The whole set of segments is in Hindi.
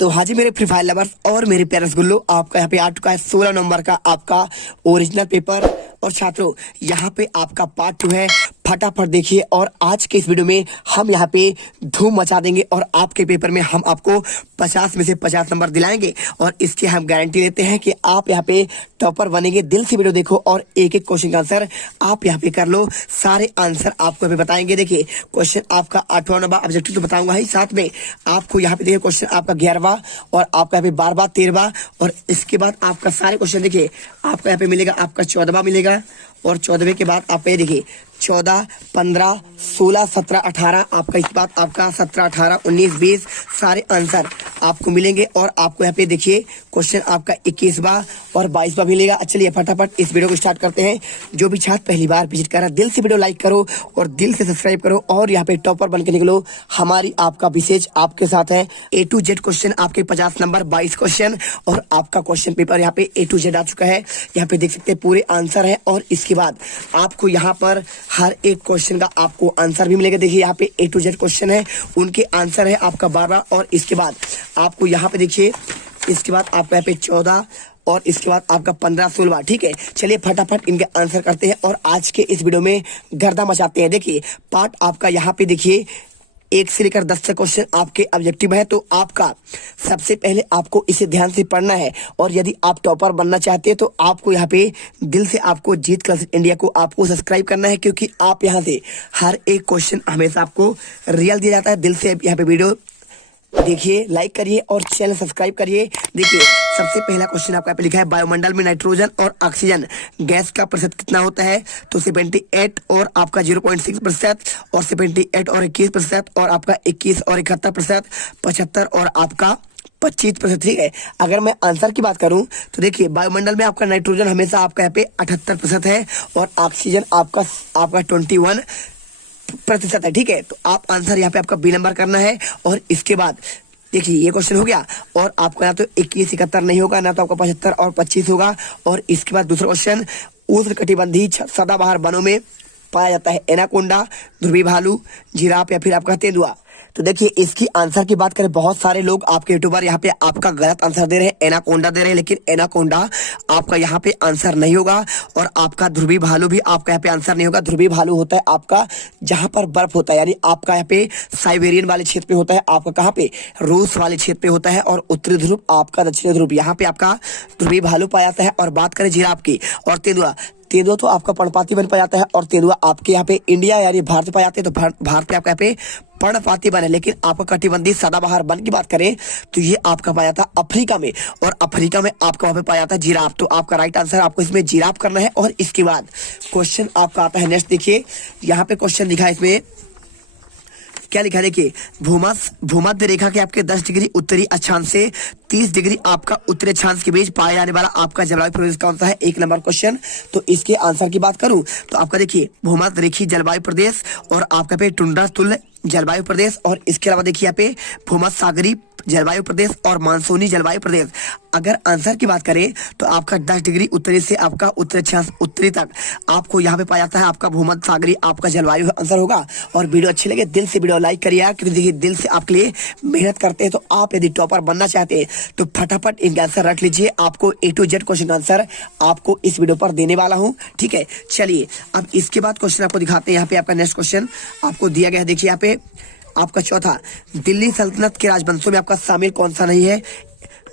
तो हाजी मेरे फ्री फायर लवर्स और मेरे प्यारे गुल्लो, आपका यहाँ पे आ चुका है 16 नंबर का आपका ओरिजिनल पेपर। और छात्रों यहाँ पे आपका पार्ट 2 है, फटाफट देखिए। और आज के इस वीडियो में हम यहाँ पे धूम मचा देंगे और आपके पेपर में हम आपको 50 में से 50 नंबर दिलाएंगे और इसकी हम गारंटी देते हैं कि आप यहाँ पे टॉपर बनेंगे। दिल से वीडियो देखो और एक एक क्वेश्चन का आंसर आप यहाँ पे कर लो। सारे आंसर आपको यहाँ पे बताएंगे। देखिए क्वेश्चन आपका 8वां नंबर ऑब्जेक्टिव तो बताऊंगा ही, साथ में आपको यहाँ पे देखिए क्वेश्चन आपका 11वां और आपका यहाँ पे 12वां 13वां और इसके बाद आपका सारे क्वेश्चन देखिए आपका यहाँ पे मिलेगा आपका 14वां मिलेगा। और 14वें के बाद आप ये देखिए 14, 15, 16, 17, 18 आपका इसके बाद आपका 17, 18, 19, 20 सारे आंसर आपको मिलेंगे। और आपको यहाँ पे देखिए क्वेश्चन आपका 21वां और 22वां मिलेगा। चलिए फटाफट इस वीडियो को स्टार्ट करते हैं। जो भी छात्र पहली बार विजिट कर रहा है दिल से वीडियो लाइक करो और दिल से सब्सक्राइब करो और यहाँ पे टॉपर बन के निकलो। हमारी आपका विशेष आपके साथ है। A to Z क्वेश्चन आपके 50 नंबर 22 क्वेश्चन और आपका क्वेश्चन पेपर यहाँ पे A to Z आ चुका है। यहाँ पे देख सकते हैं पूरे आंसर है और इसके बाद आपको यहाँ पर हर एक क्वेश्चन का आपको आंसर भी मिलेगा। देखिए यहाँ पे A to Z क्वेश्चन है, उनके आंसर है आपका 12 और इसके बाद आपको यहाँ पे देखिए इसके बाद आपका यहाँ पे 14 और इसके बाद आपका 15, 16। ठीक है, चलिए फटाफट इनके आंसर करते हैं और आज के इस वीडियो में गर्दा मचाते हैं। देखिए पार्ट आपका यहाँ पे देखिए 1 से लेकर 10 तक क्वेश्चन आपके ऑब्जेक्टिव है। तो आपका सबसे पहले आपको इसे ध्यान से पढ़ना है और यदि आप टॉपर बनना चाहते हैं तो आपको यहाँ पे दिल से आपको जीत क्लासेस इंडिया को आपको सब्सक्राइब करना है, क्योंकि आप यहाँ से हर एक क्वेश्चन हमेशा आपको रियल दिया जाता है। दिल से यहाँ पे वीडियो देखिए, लाइक करिए और चैनल सब्सक्राइब करिए। देखिए सबसे पहला क्वेश्चन आपका यहाँ पे लिखा है वायुमंडल में नाइट्रोजन और ऑक्सीजन गैस का प्रतिशत कितना होता है। तो 78 और आपका 0.6% और 78 और 21% और आपका 21 और 71%, 75 और आपका 25%। ठीक है, अगर मैं आंसर की बात करूं तो देखिए वायुमंडल में आपका नाइट्रोजन हमेशा आपका यहाँ पे 78% है और ऑक्सीजन आपका 21% है। ठीक है, तो आप आंसर यहाँ पे आपका बी नंबर करना है। और इसके बाद देखिए ये क्वेश्चन हो गया और आपका ना तो 21, 71 नहीं होगा, ना तो आपका 75 और 25 होगा। और इसके बाद दूसरा क्वेश्चन उष्णकटिबंधीय सदाबहार वनों में पाया जाता है एनाकोंडा, ध्रुवी भालू, जिराफ या फिर आपका तेंदुआ। तो देखिए इसकी आंसर की बात करें, बहुत सारे लोग आपके यूट्यूबर यहाँ पे आपका गलत आंसर दे रहे हैं, एनाकोंडा दे रहे हैं, लेकिन एनाकोंडा आपका यहाँ पे आंसर नहीं होगा। और आपका ध्रुवी भालू भी आपका यहाँ पे आंसर नहीं होगा। ध्रुवी भालू होता है आपका जहां पर बर्फ होता है, यानी आपका यहाँ पे साइबेरियन वाले क्षेत्र पे होता है, आपका कहाँ पे रूस वाले क्षेत्र पे होता है। और उत्तरी ध्रुव आपका दक्षिणी ध्रुव यहाँ पे आपका ध्रुवी भालू पाया जाता है। और बात करें जिराफ की और तेंदुआ, तेंदुआ तो आपका पर्णपाती वन पाया जाता है और तेंदुआ आपके यहाँ पे इंडिया यानी भारत में पाया जाते हैं। तो भारत पे आपका यहाँ पे पर्णपाती वन है, लेकिन आपका कटिबंधीय सदाबहार वन की बात करें तो ये आपका पाया जाता है अफ्रीका में और अफ्रीका में आपका वहां पे पाया जाता है जिराफ। तो आपका राइट आंसर आपको इसमें जिराफ करना है। और इसके बाद क्वेश्चन आपका आता है नेक्स्ट। देखिए यहाँ पे क्वेश्चन लिखा है, इसमें क्या लिखा है देखिए भूमध्य रेखा के आपके 10 डिग्री उत्तरी अक्षांश से 30 डिग्री आपका उत्तरी अक्षांश के बीच पाया जाने वाला आपका जलवायु प्रदेश कौन सा है। 1 नंबर क्वेश्चन। तो इसके आंसर की बात करूं तो आपका देखिए भूमध्य रेखीय जलवायु प्रदेश और आपका पे टुंड्रा तुल्य जलवायु प्रदेश और इसके अलावा देखिए यहाँ पे भूमध्य सागरीय जलवायु प्रदेश और मानसूनी जलवायु प्रदेश। अगर आंसर की बात करें तो आपका 10 डिग्री उत्तरी से आपका उत्तरी अक्षांश उत्तरी तक आपको यहाँ पे पाया जाता है आपका भूमध्य सागरीय आपका जलवायु आंसर होगा। और वीडियो अच्छी लगे दिल से वीडियो लाइक करिए, क्योंकि देखिए दिल से आपके लिए मेहनत करते हैं। तो आप यदि टॉपर बनना चाहते हैं तो फटाफट इनका आंसर रख लीजिए। आपको A to Z क्वेश्चन का आंसर आपको इस वीडियो पर देने वाला हूँ। ठीक है, चलिए अब इसके बाद क्वेश्चन आपको दिखाते हैं। यहाँ पे आपका नेक्स्ट क्वेश्चन आपको दिया गया है। देखिए यहाँ पे आपका चौथा, दिल्ली सल्तनत के राजवंशों में आपका शामिल कौन सा नहीं है।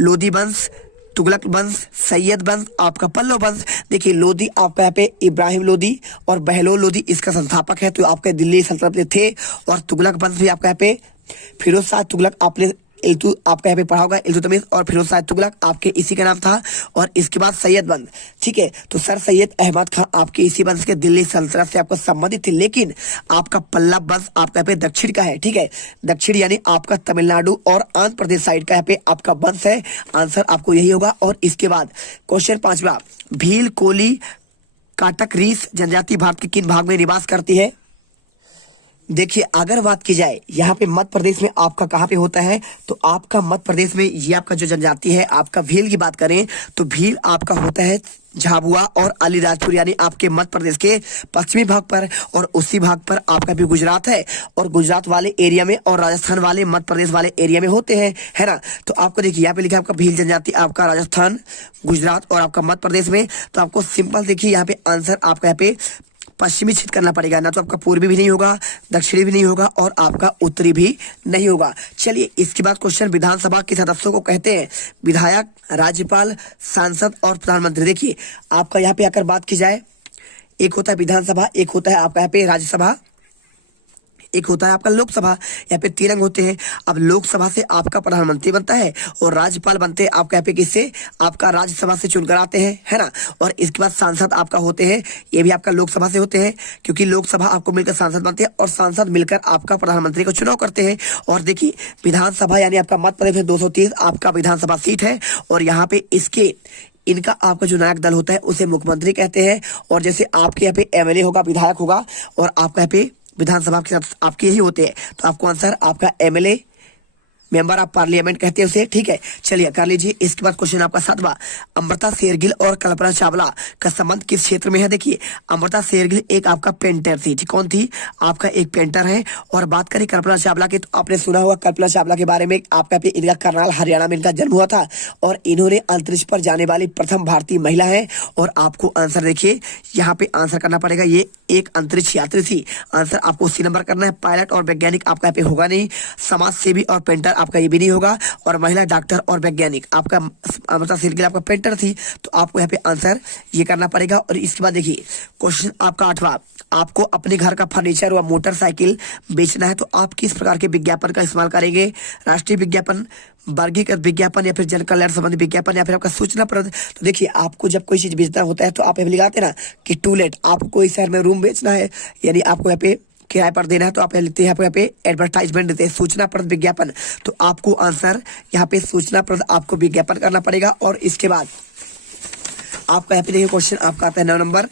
लोधी वंश, तुगलक वंश, सैयद वंश, आपका पल्लव वंश। देखिए लोधी आपका यहाँ पे इब्राहिम लोधी और बहलोल लोधी इसका संस्थापक है, तो आपके दिल्ली सल्तनत में थे। और तुगलक वंश भी आपका यहाँ पे फिरोज शाह तुगलक आपने आपका यहाँ पे पढ़ा होगा, इल्तुतमिश और फिरोज शाह तुगलक आपके इसी का नाम था। और इसके बाद सैयद वंश। ठीक है, तो सर सैयद अहमद खान आपके इसी वंश के दिल्ली सल्तनत से आपको संबंधित थे, लेकिन आपका पल्लव वंश आपका यहाँ पे दक्षिण का है। ठीक है, दक्षिण यानी आपका तमिलनाडु और आंध्र प्रदेश साइड का यहाँ पे आपका वंश है। आंसर आपको यही होगा। और इसके बाद क्वेश्चन 5वां, भील, कोली, काटक, रीस जनजाति भारत के किन भाग में निवास करती है। देखिए अगर बात की जाए यहाँ पे मध्य प्रदेश में आपका कहाँ पे होता है, तो आपका मध्य प्रदेश में ये आपका जो जनजाति है, आपका भील की बात करें तो भील आपका होता है झाबुआ और अलीराजपुर, यानी आपके मध्य प्रदेश के पश्चिमी भाग पर, और उसी भाग पर आपका भी गुजरात है, और गुजरात वाले एरिया में और राजस्थान वाले मध्य प्रदेश वाले एरिया में होते हैं, है ना। तो आपको देखिए यहाँ पे लिखा है आपका भील जनजाति आपका राजस्थान, गुजरात और आपका मध्य प्रदेश में। तो आपको सिंपल देखिए यहाँ पे आंसर आपका यहाँ पे पश्चिमी क्षेत्र करना पड़ेगा, ना तो आपका पूर्वी भी नहीं होगा, दक्षिणी भी नहीं होगा और आपका उत्तरी भी नहीं होगा। चलिए इसके बाद क्वेश्चन, विधानसभा के सदस्यों को कहते हैं विधायक, राज्यपाल, सांसद और प्रधानमंत्री। देखिए आपका यहाँ पे आकर बात की जाए, एक होता है विधानसभा, एक होता है आपका यहाँ पे राज्यसभा, एक होता है आपका लोकसभा। यहाँ पे 3 अंग होते हैं। अब लोकसभा से आपका प्रधानमंत्री बनता है और राज्यपाल बनते हैं आपका यहाँ पे किससे, आपका राज्यसभा से चुनकर आते हैं, है ना। और इसके बाद सांसद आपका होते हैं, ये भी आपका लोकसभा से होते हैं, क्योंकि लोकसभा आपको मिलकर सांसद बनते हैं और सांसद मिलकर आपका प्रधानमंत्री को चुनाव करते हैं। और देखिए विधानसभा यानी आपका मध्य प्रदेश में 230 आपका विधानसभा सीट है, और यहाँ पे इसके इनका आपका जो नायक दल होता है उसे मुख्यमंत्री कहते हैं। और जैसे आपके यहाँ पे एमएलए होगा, विधायक होगा, और आपका यहाँ पे विधानसभा के साथ आपके ही होते हैं, तो आपको आंसर आपका एमएलए, मेंबर ऑफ पार्लियामेंट कहते हैं उसे, ठीक है। चलिए कर लीजिए। इसके बाद क्वेश्चन आपका 7वां, अमृता शेरगिल और कल्पना चावला का संबंध किस क्षेत्र में है। देखिए अमृता शेरगिल एक आपका पेंटर थी, ठीक, कौन थी, आपका एक पेंटर है। और बात करें कल्पना चावला की, तो आपने सुना होगा कल्पना चावला के बारे में, आपका पे इनका करनाल हरियाणा में इनका जन्म हुआ था, और इन्होंने अंतरिक्ष पर जाने वाली प्रथम भारतीय महिला है। और आपको आंसर देखिए यहाँ पे आंसर करना पड़ेगा, ये एक अंतरिक्ष यात्री थी। आंसर आपको C नंबर करना है। पायलट और वैज्ञानिक आपका यहाँ पे होगा नहीं, समाज सेवी और पेंटर आपका ये भी नहीं होगा, और महिला डॉक्टर और वैज्ञानिक आपका अमृता शेरगिल आपका पेंटर थी, तो आपको यहाँ पे आंसर ये करना पड़ेगा। और इसके बाद देखिए क्वेश्चन आपका 8वां, आपको अपने घर का फर्नीचर व मोटरसाइकिल बेचना है, तो आप किस प्रकार के विज्ञापन का इस्तेमाल करेंगे, राष्ट्रीय विज्ञापन, वर्गीकृत विज्ञापन, या फिर जन कल्याण संबंधी विज्ञापन, या फिर आपका सूचना प्रद। तो देखिए आपको जब कोई चीज बेचना होता है तो आप यहाँ लिखाते हैं ना कि टू लेट, आपको कोई शहर में रूम बेचना है, यानी आपको यहाँ पे किराए पर देना है, तो आप लिखते हैं यहाँ पे एडवर्टाइजमेंट देते हैं, सूचना प्रद विज्ञापन। तो आपको आंसर यहाँ पे सूचना प्रद आपको विज्ञापन करना पड़ेगा। और इसके बाद आपका यहाँ पे देखिए क्वेश्चन आपका आता है 9 नंबर,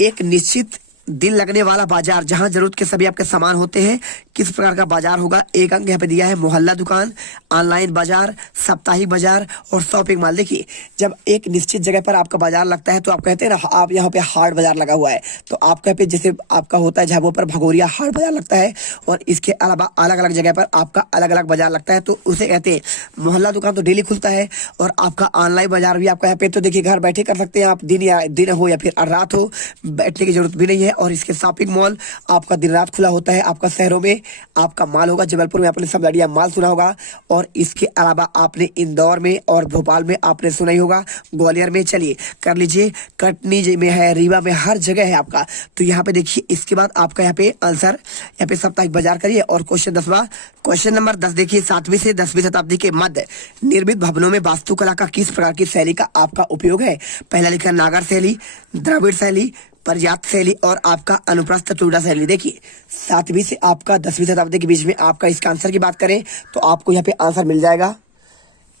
एक निश्चित दिन लगने वाला बाजार जहां जरूरत के सभी आपके सामान होते हैं, किस प्रकार का बाजार होगा। एक अंक यहाँ पे दिया है मोहल्ला दुकान, ऑनलाइन बाजार, साप्ताहिक बाजार और शॉपिंग मॉल। देखिए जब एक निश्चित जगह पर आपका बाजार लगता है तो आप कहते हैं ना, आप यहाँ पे हाट बाजार लगा हुआ है, तो आपका यहाँ पे जैसे आपका होता है झाबुआ पर भगोरिया हाट बाजार लगता है, और इसके अलावा अलग अलग जगह पर आपका अलग अलग बाजार लगता है, तो उसे कहते हैं मोहल्ला दुकान। तो डेली खुलता है। और आपका ऑनलाइन बाजार भी आपका यहाँ पे, तो देखिए घर बैठे कर सकते हैं आप, दिन हो या फिर रात हो, बैठने की जरूरत भी नहीं है। और इसके शॉपिंग मॉल आपका दिन रात खुला होता है। आपका शहरों में आपका माल होगा, जबलपुर में आपने सब लड़िया माल सुना होगा, और इसके अलावा आपने इंदौर में और भोपाल में आपने सुना ही होगा, ग्वालियर में। चलिए कर लीजिए, कटनी में है, रीवा में, हर जगह है आपका। तो यहाँ पे देखिए इसके बाद आपका यहाँ पे आंसर, यहाँ पे साप्ताहिक बाजार करिए। और क्वेश्चन 10वां, क्वेश्चन नंबर 10 देखिए, 7वीं से 10वीं शताब्दी के मध्य निर्मित भवनों में वास्तुकला का किस प्रकार की शैली का आपका उपयोग है। पहला लिखा नागर शैली, द्रविड़ शैली, पर्याप्त शैली और आपका अनुप्रस्थ चूड़ा शैली। देखिए 7वीं से आपका 10वीं शताब्दी के बीच में आपका इसका आंसर की बात करें तो आपको यहाँ पे आंसर मिल जाएगा।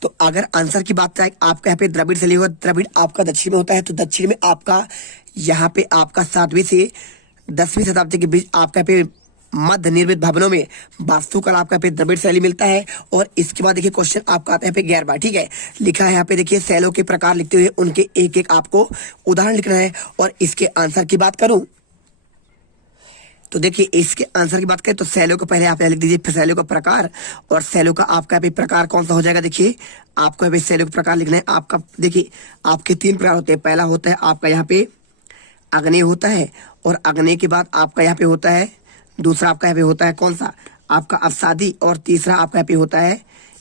तो अगर आंसर की बात करें आपका यहाँ पे द्रविड़ शैली होगा, द्रविड़ आपका दक्षिण में होता है, तो दक्षिण में आपका यहाँ पे आपका 7वीं से 10वीं शताब्दी के बीच आपका यहाँ पे मध्य निर्मित भवनों में वास्तुकला आपका पे द्रविड़ शैली मिलता है। और इसके बाद देखिए क्वेश्चन आपका आता है पे 11वां, ठीक है, लिखा है यहाँ पे देखिए शैलों के प्रकार लिखते हुए उनके एक एक आपको उदाहरण लिखना है। और इसके आंसर की बात करूं तो देखिए इसके आंसर की बात करें तो शैलों को पहले आप लिख दीजिए, शैलों का प्रकार, और शैलों का आपका भी प्रकार कौन सा हो जाएगा। देखिए आपको अभी शैलों का प्रकार लिखना है आपका। देखिए आपके 3 प्रकार होते हैं। पहला होता है आपका यहाँ पे अग्नि होता है, और अग्नि के बाद आपका यहाँ पे होता है, दूसरा आपका यहाँ पे होता है कौन सा, आपका अवसादी, और तीसरा आपका यहाँ पे होता है,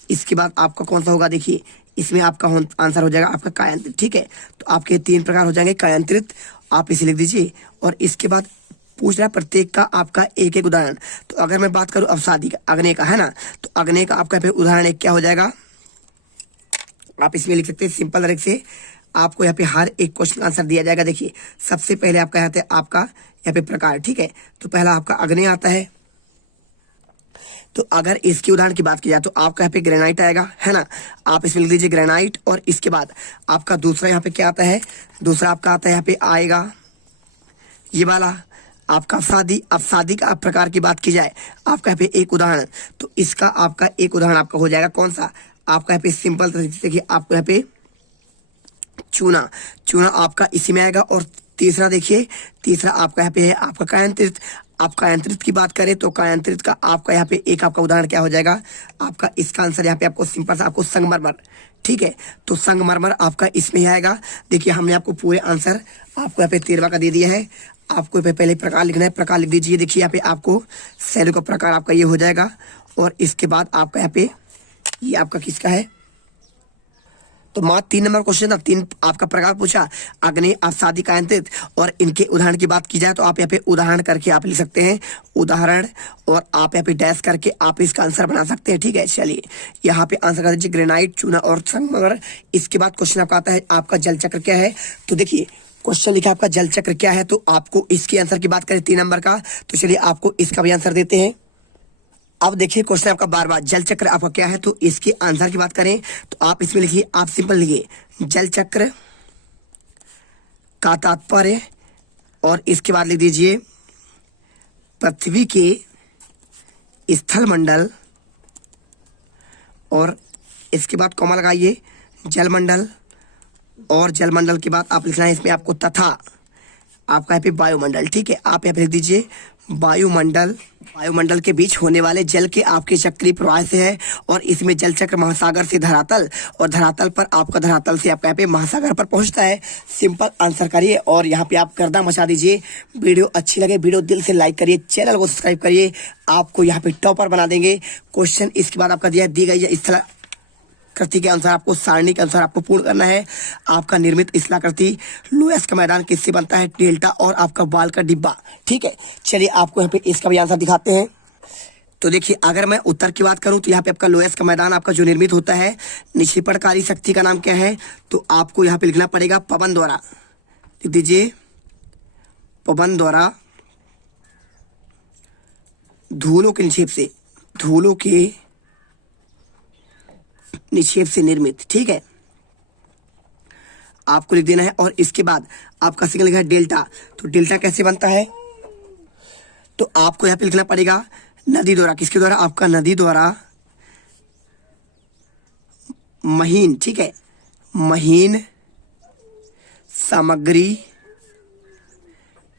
इसके बाद आपका कौन सा होगा। देखिए इसमें आपका आंसर हो जाएगा आपका कायांत्रित, ठीक है। तो आपके 3 प्रकार हो जाएंगे कायांत्रित, आप इसे लिख दीजिए। और इसके बाद पूछना प्रत्येक का आपका एक एक उदाहरण। तो अगर मैं बात करूं अवसादी का, अग्नि का, है ना, तो अग्नि का आपका यहाँ पे उदाहरण एक क्या हो जाएगा, आप इसमें लिख सकते हैं सिंपल तरीके से। आपको यहाँ पे हर एक क्वेश्चन आंसर दिया जाएगा। देखिए सबसे पहले आपका यहाँ पे आपका यहाँ पे प्रकार, ठीक है, तो पहला आपका अग्नि आता है। तो अगर इसके उदाहरण की बात की जाए तो आपका यहाँ पे ग्रेनाइट आएगा, है ना, आप इसमें लिख दीजिए ग्रेनाइट। और इसके बाद आपका दूसरा यहाँ पे क्या आता है, दूसरा आपका आता है यहाँ पे आएगा ये वाला आपका अवसादी का प्रकार की बात की जाए, आपका यहाँ पे एक उदाहरण, तो इसका आपका एक उदाहरण आपका हो जाएगा कौन सा, आपका यहाँ पे सिंपल तरीके से आपको यहाँ पे चूना, चूना आपका इसी में आएगा। और तीसरा देखिए, तीसरा आपका यहाँ पे है आपका कायांतरित। आप कायांतरित की बात करें तो कायांतरित का आपका यहाँ पे एक आपका उदाहरण क्या हो जाएगा, आपका इसका आंसर यहाँ पे आपको सिंपल सा आपको संगमरमर, ठीक है। तो संगमरमर आपका इसमें ही आएगा। देखिए हमने आपको पूरे आंसर आपको यहाँ पे 13वां का दे दिया है। आपको यहाँ पे पहले प्रकार लिखना है, प्रकार लिख दीजिए। देखिए यहाँ पे आपको शैलों का प्रकार आपका ये हो जाएगा। और इसके बाद आपका यहाँ पे ये आपका किसका है, तो मात्र 3 नंबर क्वेश्चन था, 3 आपका प्रकार पूछा, अग्नि, अवसादी, कायांतरित। और इनके उदाहरण की बात की जाए तो आप यहाँ पे उदाहरण करके आप लिख सकते हैं, उदाहरण, और आप यहाँ पे डैश करके आप इसका आंसर बना सकते हैं, ठीक है। चलिए यहाँ पे आंसर कर दीजिए ग्रेनाइट, चूना और संगमरमर। इसके बाद क्वेश्चन आपका आता है आपका जल चक्र क्या है। तो देखिए क्वेश्चन लिखा आपका जल चक्र क्या है, तो आपको इसके आंसर की बात करें 3 नंबर का, तो चलिए आपको इसका भी आंसर देते हैं। अब देखिए क्वेश्चन आपका बार बार जल चक्र आपका क्या है, तो इसके आंसर की बात करें तो आप इसमें लिखिए, आप सिंपल लिखिए जल चक्र का तात्पर्य, और इसके बाद लिख दीजिए पृथ्वी के स्थल मंडल, और इसके बाद कॉमा लगाइए जलमंडल, और जलमंडल के बाद आप लिखना है इसमें आपको तथा आपका यहाँ पे वायुमंडल, ठीक है। आप यहाँ पे लिख दीजिए वायुमंडल, वायुमंडल के बीच होने वाले जल के आपके चक्रीय प्रवाह से है। और इसमें जल चक्र महासागर से धरातल, और धरातल पर आपका धरातल से आपका यहाँ पे महासागर पर पहुंचता है। सिंपल आंसर करिए और यहाँ पे आप गर्दा मचा दीजिए। वीडियो अच्छी लगे वीडियो दिल से लाइक करिए, चैनल को सब्सक्राइब करिए, आपको यहाँ पे टॉपर बना देंगे। क्वेश्चन इसके बाद आपका दिया दी गई इस तरह कृति के अनुसार आपको सारणी के अनुसार आपको पूर्ण करना है। आपका निर्मित स्थलाकृति लोएस का मैदान किससे बनता है, डेल्टा और आपका बाल का डिब्बा, ठीक है। चलिए आपको यहाँ पे इसका भी आंसर दिखाते हैं। तो देखिए अगर मैं उत्तर की बात करूं तो यहाँ पे आपका लोएस का मैदान आपका जो निर्मित होता है, निक्षेपणकारी शक्ति का नाम क्या है, तो आपको यहाँ पे लिखना पड़ेगा पवन द्वारा, लिख दीजिए पवन द्वारा धूलों के निक्षेप से, धूलों के निक्षेप से निर्मित, ठीक है, आपको लिख देना है। और इसके बाद आपका सेकंड लिखा है डेल्टा, तो डेल्टा कैसे बनता है, तो आपको यहां पे लिखना पड़ेगा नदी द्वारा, किसके द्वारा, आपका नदी द्वारा महीन, ठीक है, महीन सामग्री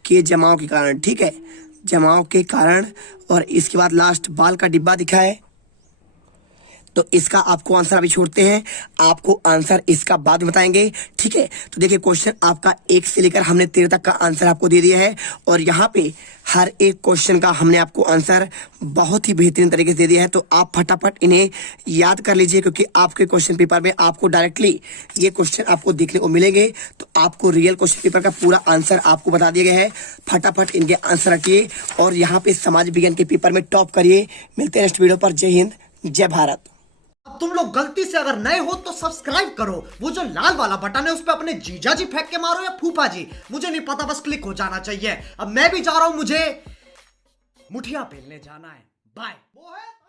के जमाव के कारण, ठीक है, जमाव के कारण। और इसके बाद लास्ट बाल का डिब्बा दिखा है, तो इसका आपको आंसर अभी छोड़ते हैं, आपको आंसर इसका बाद में बताएंगे, ठीक है। तो देखिए क्वेश्चन आपका 1 से लेकर हमने 13 तक का आंसर आपको दे दिया है। और यहाँ पे हर एक क्वेश्चन का हमने आपको आंसर बहुत ही बेहतरीन तरीके से दे दिया है। तो आप फटाफट इन्हें याद कर लीजिए, क्योंकि आपके क्वेश्चन पेपर में आपको डायरेक्टली ये क्वेश्चन आपको देखने को मिलेंगे। तो आपको रियल क्वेश्चन पेपर का पूरा आंसर आपको बता दिया गया है। फटाफट इनके आंसर रखिए और यहाँ पे समाज विज्ञान के पेपर में टॉप करिए। मिलते हैं नेक्स्ट वीडियो पर। जय हिंद, जय भारत। अब तुम लोग गलती से अगर नए हो तो सब्सक्राइब करो, वो जो लाल वाला बटन है उस पे अपने जीजा जी फेंक के मारो या फूफा जी, मुझे नहीं पता, बस क्लिक हो जाना चाहिए। अब मैं भी जा रहा हूं, मुझे मुठिया पेलने जाना है। बाय। वो है